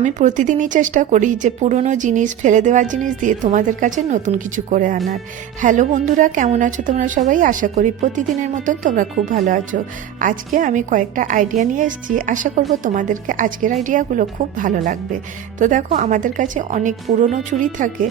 আমি প্রতিদিনই চেষ্টা করি যে পুরনো জিনিস, ফেলে দেওয়া জিনিস দিয়ে তোমাদের কাছে নতুন কিছু করে আনার। হ্যালো বন্ধুরা, কেমন আছো তোমরা সবাই? আশা করি প্রতিদিনের মতন তোমরা খুব ভালো আছো। আজকে আমি কয়েকটা আইডিয়া নিয়ে এসেছি। আশা করব তোমাদেরকে আজকের আইডিয়াগুলো খুব ভালো লাগবে। তো দেখো, আমাদের কাছে অনেক পুরনো চুরি থাকে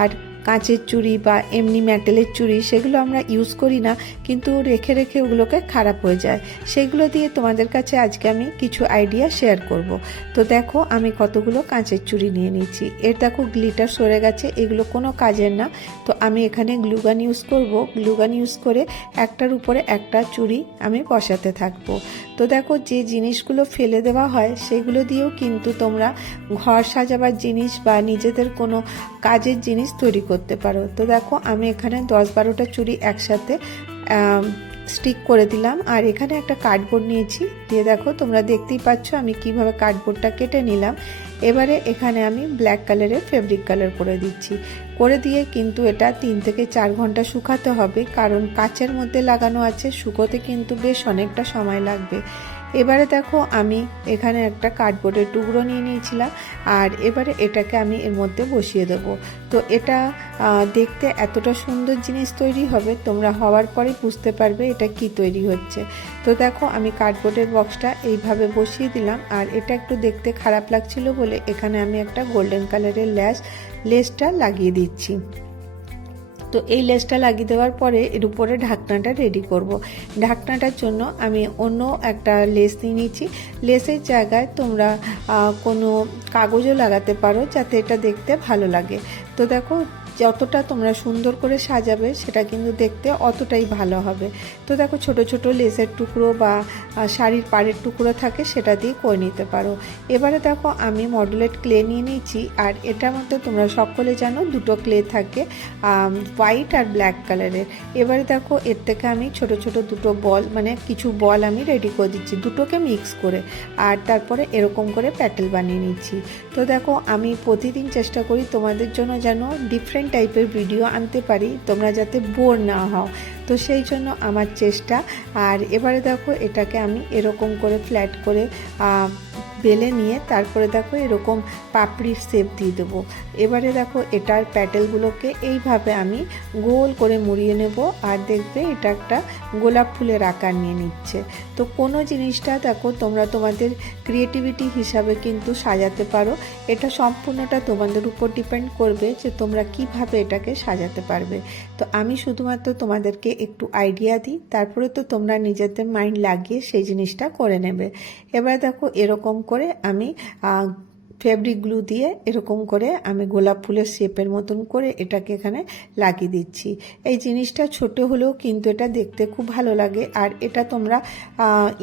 আর কাঁচের চুড়ি বা এমনি মেটেলের চুড়ি সেগুলো আমরা ইউজ করি না, কিন্তু রেখে রেখে ওগুলোকে খারাপ হয়ে যায়। সেগুলো দিয়ে তোমাদের কাছে আজকে আমি কিছু আইডিয়া শেয়ার করব। তো দেখো, আমি কতগুলো কাঁচের চুড়ি নিয়ে নিচ্ছি এর দেখো গ্লিটার সরে গেছে, এগুলো কোনো কাজের না। তো আমি এখানে গ্লুগান ইউজ করব। গ্লুগান ইউজ করে একটার উপরে একটা চুড়ি আমি বসাতে থাকব। তো দেখো, যে জিনিসগুলো ফেলে দেওয়া হয়, সেগুলো দিয়েও কিন্তু তোমরা ঘর সাজাবার জিনিস বা নিজেদের কোনো কাজের জিনিস তৈরি করতে পারো। তো দেখো, আমি এখানে দশ বারোটা চুড়ি একসাথে স্টিক করে দিলাম। আর এখানে একটা কার্ডবোর্ড নিয়েছি। দিয়ে দেখো, তোমরা দেখতেই পাচ্ছ আমি কীভাবে কার্ডবোর্ডটা কেটে নিলাম। এবারে এখানে আমি ব্ল্যাক কালারের ফেব্রিক কালার করে দিচ্ছি। করে দিয়ে কিন্তু এটা তিন থেকে চার ঘণ্টা শুকাতে হবে। কারণ কাচের মধ্যে লাগানো আছে, শুকোতে কিন্তু বেশ অনেকটা সময় লাগবে। এবারে দেখো আমি এখানে একটা কার্ডবোর্ডের টুকরো নিয়ে নিয়েছিলাম, আর এবারে এটাকে আমি এর মধ্যে বসিয়ে দেব। তো এটা দেখতে এতটা সুন্দর জিনিস তৈরি হবে, তোমরা হওয়ার পরে বুঝতে পারবে এটা কি তৈরি হচ্ছে। তো দেখো আমি কার্ডবোর্ডের বক্সটা এইভাবে বসিয়ে দিলাম, আর এটা একটু দেখতে খারাপ লাগছিল বলে এখানে আমি একটা গোল্ডেন কালারের ল্যাস লেসটা লাগিয়ে দিচ্ছি। তো এই লেসটা লাগিয়ে দেওয়ার পরে এর উপরে ঢাকনাটা রেডি করব। ঢাকনাটার জন্য আমি অন্য একটা লেস নিয়ে নিচ্ছি লেসের জায়গায় তোমরা কোনো কাগজও লাগাতে পারো যাতে এটা দেখতে ভালো লাগে তো দেখো যতটা তোমরা সুন্দর করে সাজাবে, সেটা কিন্তু দেখতে অতটাই ভালো হবে। তো দেখো, ছোট ছোট লেসের টুকরো বা শাড়ির পাড়ের টুকরো থাকে, সেটা দিয়ে করে নিতে পারো। এবারে দেখো, আমি মডুলেট ক্লে নিয়ে নিয়েছি, আর এটার মধ্যে তোমরা সকলে জানো, দুটো ক্লে থাকে হোয়াইট আর ব্ল্যাক কালারের। এবারে দেখো, এর থেকে আমি ছোট ছোট দুটো বল মানে কিছু বল আমি রেডি করে দিচ্ছি, দুটোকে মিক্স করে। আর তারপরে এরকম করে প্যাটেল বানিয়ে নিচ্ছি। তো দেখো, আমি প্রতিদিন চেষ্টা করি তোমাদের জন্য যেন ডিফারেন্ট টাইপের ভিডিও আনতে পারি, তোমরা যাতে বোর না হও। তো সেই জন্য আমার চেষ্টা। আর এবারে দেখো, এটাকে আমি এরকম করে ফ্ল্যাট করে বেলে নিয়ে তারপরে দেখো এরকম পাপড়ির শেপ দিয়ে দেবো। এবারে দেখো এটার প্যাটেলগুলোকে এইভাবে আমি গোল করে মুড়িয়ে নেব আর দেখবে এটা একটা গোলাপ ফুলের আকার নিয়ে নিচ্ছে। তো কোনো জিনিসটা দেখো তোমরা তোমাদের ক্রিয়েটিভিটি হিসাবে কিন্তু সাজাতে পারো। এটা সম্পূর্ণটা তোমাদের উপর ডিপেন্ড করবে যে তোমরা কীভাবে এটাকে সাজাতে পারবে। তো আমি শুধুমাত্র তোমাদেরকে একটু আইডিয়া দিই, তারপরে তো তোমরা নিজেদের মাইন্ড লাগিয়ে সেই জিনিসটা করে নেবে। এবার দেখো এরকম করে আমি ফেব্রিক গ্লু দিয়ে এরকম করে আমি গোলাপ ফুলের শেপের মতন করে এটাকে এখানে লাগিয়ে দিচ্ছি। এই জিনিসটা ছোট হলেও কিন্তু এটা দেখতে খুব ভালো লাগে। আর এটা তোমরা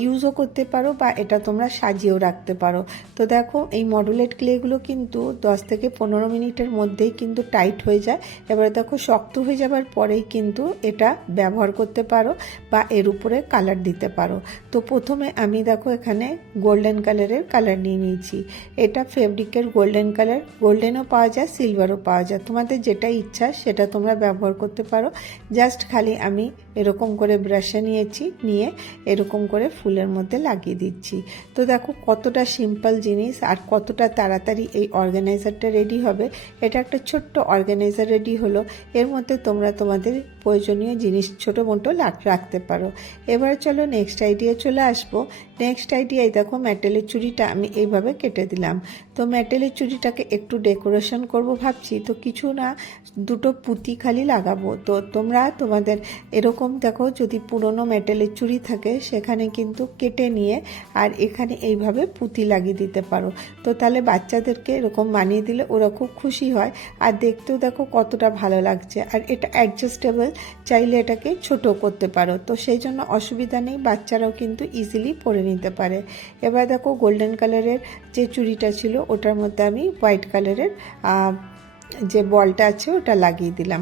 ইউজও করতে পারো বা এটা তোমরা সাজিয়েও রাখতে পারো। তো দেখো, এই মডুলেট ক্লেগুলো কিন্তু দশ থেকে পনেরো মিনিটের মধ্যেই কিন্তু টাইট হয়ে যায়। এবারে দেখো, শক্ত হয়ে যাবার পরেই কিন্তু এটা ব্যবহার করতে পারো বা এর উপরে কালার দিতে পারো। তো প্রথমে আমি দেখো এখানে গোল্ডেন কালারের কালার নিয়ে নিয়েছি। এটা ফেব্রিকের গোল্ডেন কালার গোল্ডেনও পাওয়া যায় সিলভারও পাওয়া যায়। তোমাদের যেটা ইচ্ছা, সেটা তোমরা ব্যবহার করতে পারো। জাস্ট খালি আমি এরকম করে ব্রাশে নিয়েছি, নিয়ে এরকম করে ফুলের মধ্যে লাগিয়ে দিচ্ছি। তো দেখো কতটা সিম্পল জিনিস আর কতটা তাড়াতাড়ি এই অর্গানাইজারটা রেডি হবে। এটা একটা ছোট্ট অর্গানাইজার রেডি হলো। এর মধ্যে তোমরা তোমাদের প্রয়োজনীয় জিনিস, ছোটো মোটো রাখতে পারো। এবার চলো নেক্সট আইডিয়া চলে আসব। নেক্সট আইডিয়ায় দেখো মেটেলের চুড়িটা আমি এইভাবে কেটে দিলাম। তো মেটেলের চুড়িটাকে একটু ডেকোরেশন করব ভাবছি, তো কিছু না, দুটো পুঁতি খালি লাগাবো। তো তোমরা তোমাদের এরকম দেখো, যদি পুরনো মেটেলের চুড়ি থাকে, সেখানে কিন্তু কেটে নিয়ে আর এখানে এইভাবে পুঁতি লাগিয়ে দিতে পারো। তো তাহলে বাচ্চাদেরকে এরকম বানিয়ে দিলে ওরা খুব খুশি হয়। আর দেখতেও দেখো কতটা ভালো লাগছে। আর এটা অ্যাডজাস্টেবল চাইলে এটাকে ছোট করতে পারো। তো সেই জন্য অসুবিধা নেই, বাচ্চারাও কিন্তু ইজিলি পরে নিতে পারে। এবার দেখো গোল্ডেন কালারের যে চুড়িটা ছিল ওটার মধ্যে আমি হোয়াইট কালারের যে বলটা আছে ওটা লাগিয়ে দিলাম।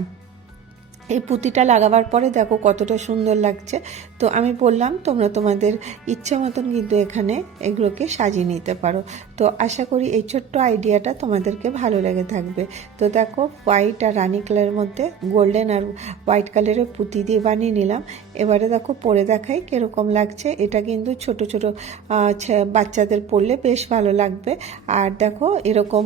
এই পুঁতিটা লাগাবার পরে দেখো কতটা সুন্দর লাগছে। তো আমি বললাম, তোমরা তোমাদের ইচ্ছে মতন কিন্তু এখানে এগুলোকে সাজিয়ে নিতে পারো। তো আশা করি এই ছোট্ট আইডিয়াটা তোমাদেরকে ভালো লেগে থাকবে। তো দেখো, হোয়াইট আর রানি কালারের মধ্যে গোল্ডেন আর হোয়াইট কালারের পুঁতি দিয়ে বানিয়ে নিলাম। এবারে দেখো, পরে দেখাই কীরকম লাগছে। এটা কিন্তু ছোট ছোট বাচ্চাদের পরলে বেশ ভালো লাগবে। আর দেখো, এরকম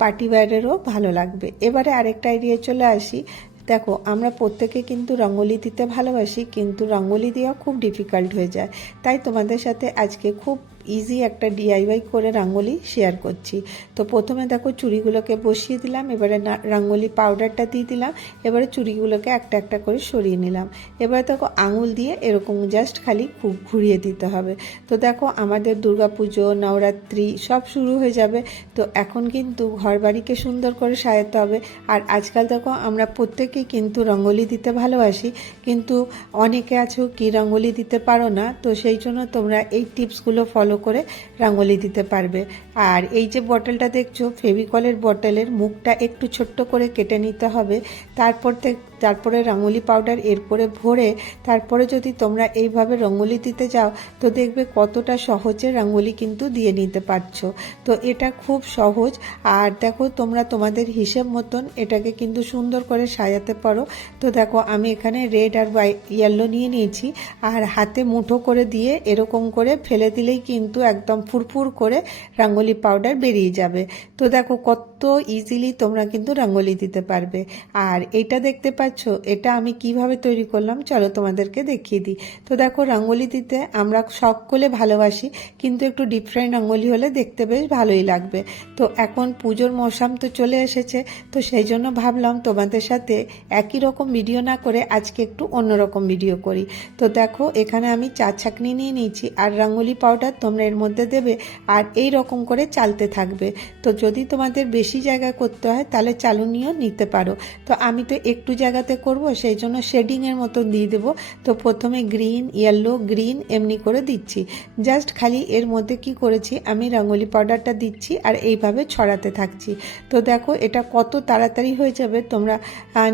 পার্টি ওয়্যারেরও ভালো লাগবে। এবারে আরেকটা আইডিয়া চলে আসি। দেখো, আমরা প্রত্যেকে কিন্তু রঙ্গোলি দিতে ভালোবাসি, কিন্তু রঙ্গোলি দেওয়া খুব ডিফিকাল্ট হয়ে যায়। তাই তোমাদের সাথে আজকে খুব ইজি একটা ডিআইওয়াই করে রঙ্গোলি শেয়ার করছি। তো প্রথমে দেখো চুড়িগুলোকে বসিয়ে দিলাম, এবারে রঙ্গোলি পাউডারটা দিয়ে দিলাম, এবারে চুড়িগুলোকে একটা একটা করে সরিয়ে নিলাম। এবারে দেখো আঙুল দিয়ে এরকম জাস্ট খালি খুব ঘুরিয়ে দিতে হবে। তো দেখো আমাদের দুর্গাপুজো, নবরাত্রি সব শুরু হয়ে যাবে। তো এখন কিন্তু ঘর বাড়িকে সুন্দর করে সাজাতে হবে। আর আজকাল দেখো আমরা প্রত্যেকেই কিন্তু রঙ্গোলি দিতে ভালোবাসি, কিন্তু অনেকে আছো কি রঙ্গোলি দিতে পারো না? তো সেই জন্য তোমরা এই টিপসগুলো ফলো করে রঙ্গোলি দিতে পারবে। আর এই যে বটলটা দেখছ, ফেভিকলের বটলের মুখটা একটু ছোট্ট করে কেটে নিতে হবে। তারপর তারপরে রঙ্গোলি পাউডার এরপরে ভরে তারপরে যদি তোমরা এইভাবে রঙ্গোলি দিতে যাও তো দেখবে কতটা সহজে রঙ্গোলি কিন্তু দিয়ে নিতে পারছ। তো এটা খুব সহজ। আর দেখো, তোমরা তোমাদের হিসেব মতন এটাকে কিন্তু সুন্দর করে সাজাতে পারো। তো দেখো, আমি এখানে রেড আর হোয়াইট ইয়েলো নিয়ে নিয়েছি। আর হাতে মুঠো করে দিয়ে এরকম করে ফেলে দিলেই কিন্তু একদম ফুরফুর করে রঙ্গোলি পাউডার বেরিয়ে যাবে। তো দেখো, কত ইজিলি তোমরা কিন্তু রঙ্গোলি দিতে পারবে। আর এটা দেখতে পাচ্ছ এটা আমি কীভাবে তৈরি করলাম? চলো তোমাদেরকে দেখিয়ে দিই। তো দেখো, রঙ্গোলি দিতে আমরা সকলে ভালোবাসি, কিন্তু একটু ডিফারেন্ট রঙ্গোলি হলে দেখতে বেশ ভালোই লাগবে। তো এখন পুজোর মৌসাম তো চলে এসেছে, তো সেই জন্য ভাবলাম তোমাদের সাথে একই রকম ভিডিও না করে আজকে একটু অন্যরকম ভিডিও করি। তো দেখো, এখানে আমি চা ছাকনি নিয়ে নিয়েছি, আর রঙ্গোলি পাউডার তোমরা এর মধ্যে দেবে, আর এই রকম করে চালতে থাকবে। তো যদি তোমাদের বেশি জায়গা করতে হয়, তাহলে চালুনিও নিতে পারো। তো আমি তো একটু জায়গাতে করব, সেই জন্য শেডিংয়ের মতো দিয়ে দেবো। তো প্রথমে গ্রিন ইয়েলো গ্রিন এমনি করে দিচ্ছি। জাস্ট খালি এর মধ্যে কি করেছি, আমি রঙ্গোলি পাউডারটা দিচ্ছি আর এইভাবে ছড়াতে থাকছি। তো দেখো, এটা কত তাড়াতাড়ি হয়ে যাবে, তোমরা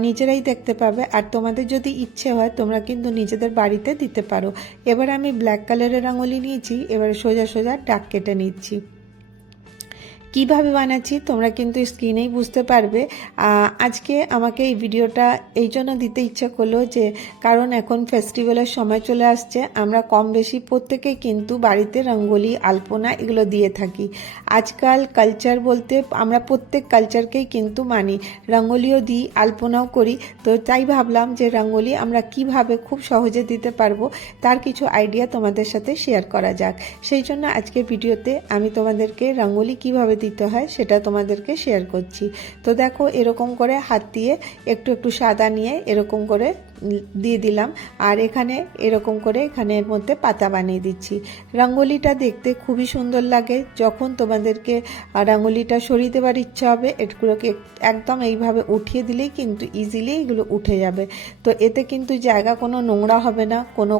নিজেরাই দেখতে পাবে। আর তোমাদের যদি ইচ্ছে হয়, তোমরা কিন্তু নিজেদের বাড়িতে দিতে পারো। এবার আমি ব্ল্যাক কালারের রঙ্গোলি নিয়েছি, এবারে সোজা সোজা ডাক কেটে নিচ্ছি। কীভাবে বানাচ্ছি তোমরা কিন্তু স্ক্রিনেই বুঝতে পারবে। আজকে আমাকে এই ভিডিওটা এই জন্য দিতে ইচ্ছে করল যে, কারণ এখন ফেস্টিভ্যালের সময় চলে আসছে, আমরা কম বেশি প্রত্যেকেই কিন্তু বাড়িতে রঙ্গোলি, আলপনা এগুলো দিয়ে থাকি। আজকাল কালচার বলতে আমরা প্রত্যেক কালচারকেই কিন্তু মানি। রঙ্গোলিও দিই, আলপনাও করি। তো তাই ভাবলাম যে, রঙ্গোলি আমরা কীভাবে খুব সহজে দিতে পারব, তার কিছু আইডিয়া তোমাদের সাথে শেয়ার করা যাক। সেই জন্য আজকে ভিডিওতে আমি তোমাদেরকে রঙ্গোলি কীভাবে দিতে হয়, সেটা তোমাদেরকে শেয়ার করছি। তো দেখো এরকম করে হাত দিয়ে একটু একটু সাদা নিয়ে এরকম করে দিয়ে দিলাম। আর এখানে এরকম করে এখানে এর মধ্যে পাতা বানিয়ে দিচ্ছি। রঙ্গোলিটা দেখতে খুবই সুন্দর লাগে। যখন তোমাদেরকে রঙ্গোলিটা সরিয়ে দেওয়ার ইচ্ছা হবে, এগুলোকে একদম এইভাবে উঠিয়ে দিলেই কিন্তু ইজিলি এগুলো উঠে যাবে। তো এতে কিন্তু জায়গা কোনো নোংরা হবে না, কোনো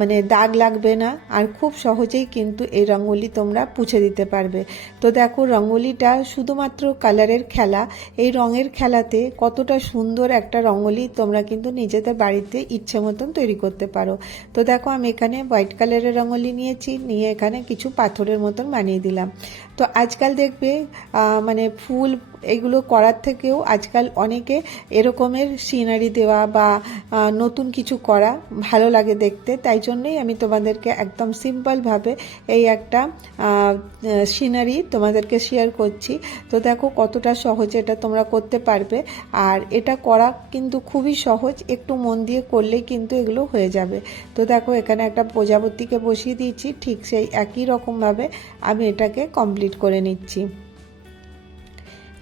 মানে দাগ লাগবে না। আর খুব সহজেই কিন্তু এই রঙ্গোলি তোমরা পুছে দিতে পারবে। তো দেখো, রঙ্গোলিটা শুধুমাত্র কালারের খেলা। এই রঙের খেলাতে কতটা সুন্দর একটা রঙ্গোলি তোমরা কিন্তু নিজেদের বাড়িতে ইচ্ছে মতন তৈরি করতে পারো। তো দেখো, আমি এখানে হোয়াইট কালারের রঙলি নিয়েছি, নিয়ে এখানে কিছু পাথরের মতন বানিয়ে দিলাম। তো আজকাল দেখবে মানে ফুল এগুলো করার থেকেও আজকাল অনেকে এরকমের সিনারি দেওয়া বা নতুন কিছু করা ভালো লাগে দেখতে। তাই জন্যই আমি তোমাদেরকে একদম সিম্পলভাবে এই একটা সিনারি তোমাদেরকে শেয়ার করছি। তো দেখো কতটা সহজে এটা তোমরা করতে পারবে। আর এটা করা কিন্তু খুবই সহজ, একটু মন দিয়ে করলেই কিন্তু এগুলো হয়ে যাবে। তো দেখো এখানে একটা প্রজাপতিকে বসিয়ে দিয়েছি, ঠিক সেই একই রকমভাবে আমি এটাকে কমপ্লিট করে নিচ্ছি।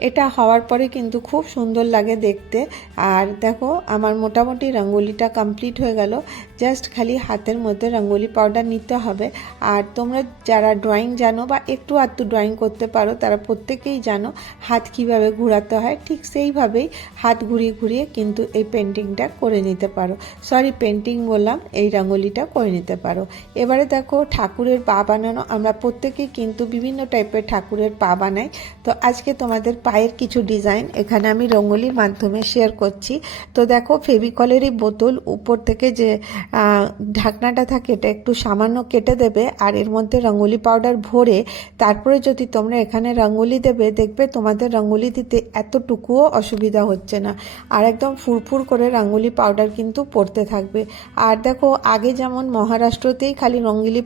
এটা হওয়ার পরে কিন্তু খুব সুন্দর লাগে দেখতে। আর দেখো, আমার মোটামুটি রঙ্গোলিটা কমপ্লিট হয়ে গেল। জাস্ট খালি হাতের মধ্যে রঙ্গোলি পাউডার নিতে হবে। আর তোমরা যারা ড্রয়িং জানো বা একটু আধটু ড্রয়িং করতে পারো, তারা প্রত্যেকেই জানো হাত কীভাবে ঘোরাতে হয়। ঠিক সেইভাবেই হাত ঘুরিয়ে ঘুরিয়ে কিন্তু এই পেন্টিংটা করে নিতে পারো। সরি পেন্টিং বললাম, এই রঙ্গোলিটা করে নিতে পারো। এবারে দেখো, ঠাকুরের পা বানানো। আমরা প্রত্যেকেই কিন্তু বিভিন্ন টাইপের ঠাকুরের পা বানাই। তো আজকে তোমাদের পা পায়ের কিছু ডিজাইন এখানে আমি রঙ্গোলির মাধ্যমে শেয়ার করছি। তো দেখো ফেভিকলেরই বোতল উপর থেকে যে ঢাকনাটা থাকে, এটা একটু সামান্য কেটে দেবে আর এর মধ্যে রঙ্গোলি পাউডার ভরে তারপরে যদি তোমরা এখানে রঙ্গোলি দেবে, দেখবে তোমাদের রঙ্গোলি দিতে এতটুকুও অসুবিধা হচ্ছে না। আর একদম ফুরফুর করে রঙ্গোলি পাউডার কিন্তু পড়তে থাকবে। আর দেখো, আগে যেমন মহারাষ্ট্রতেই খালি রঙ্গোলি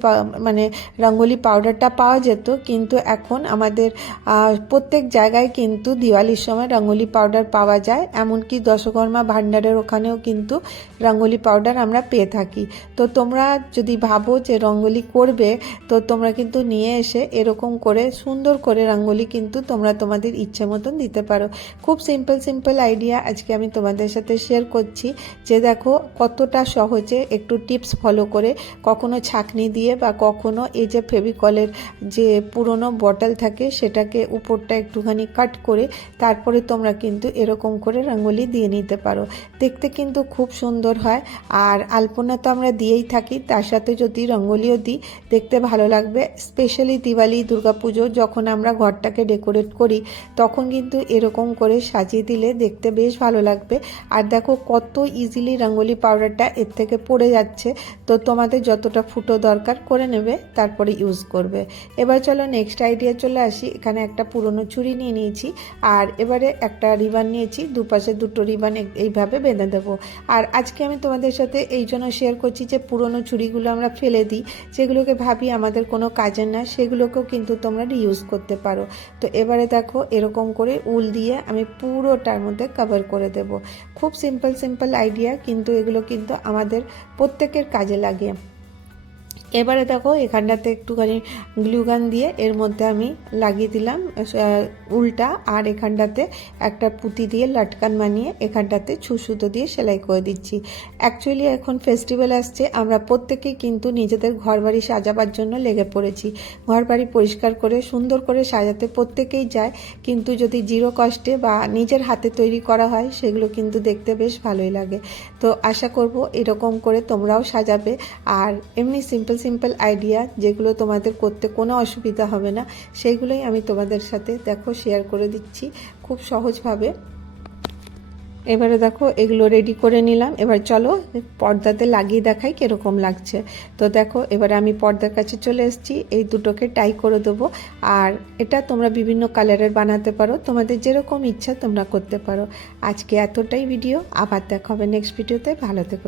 মানে রঙ্গোলি পাউডারটা পাওয়া যেত, কিন্তু এখন আমাদের প্রত্যেক জায়গায় কিন্তু দিওয়ালির সময় রঙ্গোলি পাউডার পাওয়া যায়, এমনকি দশকর্মা ভাণ্ডারের ওখানেও কিন্তু রঙ্গোলি পাউডার আমরা পেয়ে থাকি। তো তোমরা যদি ভাবো যে রঙ্গোলি করবে, তো তোমরা কিন্তু নিয়ে এসে এরকম করে সুন্দর করে রঙ্গোলি কিন্তু তোমরা তোমাদের ইচ্ছে মতন দিতে পারো। খুব সিম্পল সিম্পল আইডিয়া আজকে আমি তোমাদের সাথে শেয়ার করছি যে দেখো কতটা সহজে একটু টিপস ফলো করে কখনো ছাকনি দিয়ে বা কখনো এই যে ফেভিকলের যে পুরনো বটল থাকে, সেটাকে উপরটা একটুখানি কাট করে তারপরে তোমরা কিন্তু এরকম করে রঙ্গোলি দিয়ে নিতে পারো। দেখতে কিন্তু খুব সুন্দর হয়। আর আলপনা তো আমরা দিয়েই থাকি, তার সাথে যদি রঙ্গোলিও দিই, দেখতে ভালো লাগবে। স্পেশালি দিওয়ালি, দুর্গাপুজো যখন আমরা ঘরটাকে ডেকোরেট করি, তখন কিন্তু এরকম করে সাজিয়ে দিলে দেখতে বেশ ভালো লাগবে। আর দেখো কত ইজিলি রঙ্গোলি পাউডারটা এর থেকে পড়ে যাচ্ছে। তো তোমাদের যতটা ফুটো দরকার করে নেবে, তারপরে ইউজ করবে। এবার চলো নেক্সট আইডিয়া চলে আসি। এখানে একটা পুরনো চুড়ি নিয়ে নিয়েছি। আর এবারে একটা রিবান নিয়েছি, দুপাশে দুটো রিবান এইভাবে বেঁধে দেবো। আর আজকে আমি তোমাদের সাথে এই জন্য শেয়ার করছি যে পুরনো চুড়িগুলো আমরা ফেলে দিই। যেগুলোকে ভাবি আমাদের কোনো কাজের না, সেগুলোকেও কিন্তু তোমরা রিউজ করতে পারো। তো এবারে দেখো, এরকম করে উল দিয়ে আমি পুরোটার মধ্যে কভার করে দেব। খুব সিম্পল সিম্পল আইডিয়া কিন্তু এগুলো কিন্তু আমাদের প্রত্যেকের কাজে লাগে। এবারে দেখো এখানটাতে একটুখানি গ্লুগান দিয়ে এর মধ্যে আমি লাগিয়ে দিলাম উল্টা আর এখানটাতে একটা পুঁতি দিয়ে লাটকান বানিয়ে এখানটাতে ছুসুতো দিয়ে সেলাই করে দিচ্ছি। অ্যাকচুয়ালি এখন ফেস্টিভ্যাল আসছে, আমরা প্রত্যেকেই কিন্তু নিজেদের ঘরবাড়ি সাজাবার জন্য লেগে পড়েছি। ঘরবাড়ি পরিষ্কার করে, সুন্দর করে সাজাতে প্রত্যেকেই যায়, কিন্তু যদি জিরো কস্টে বা নিজের হাতে তৈরি করা হয়, সেগুলো কিন্তু দেখতে বেশ ভালোই লাগে। তো আশা করব এরকম করে তোমরাও সাজাবে। আর এমনি সিম্পল সিম্পল আইডিয়া যেগুলো তোমাদের করতে কোনো অসুবিধা হবে না, সেইগুলোই আমি তোমাদের সাথে দেখো শেয়ার করে দিচ্ছি খুব সহজভাবে। এবারে দেখো এগুলো রেডি করে নিলাম। এবার চলো পর্দাতে লাগিয়ে দেখাই কীরকম লাগছে। তো দেখো এবারে আমি পর্দার কাছে চলে এসেছি, এই দুটোকে টাই করে দেবো। আর এটা তোমরা বিভিন্ন কালারের বানাতে পারো, তোমাদের যেরকম ইচ্ছা তোমরা করতে পারো। আজকে এতটাই ভিডিও আবার দেখা হবে নেক্সট ভিডিওতে ভালো থেকো।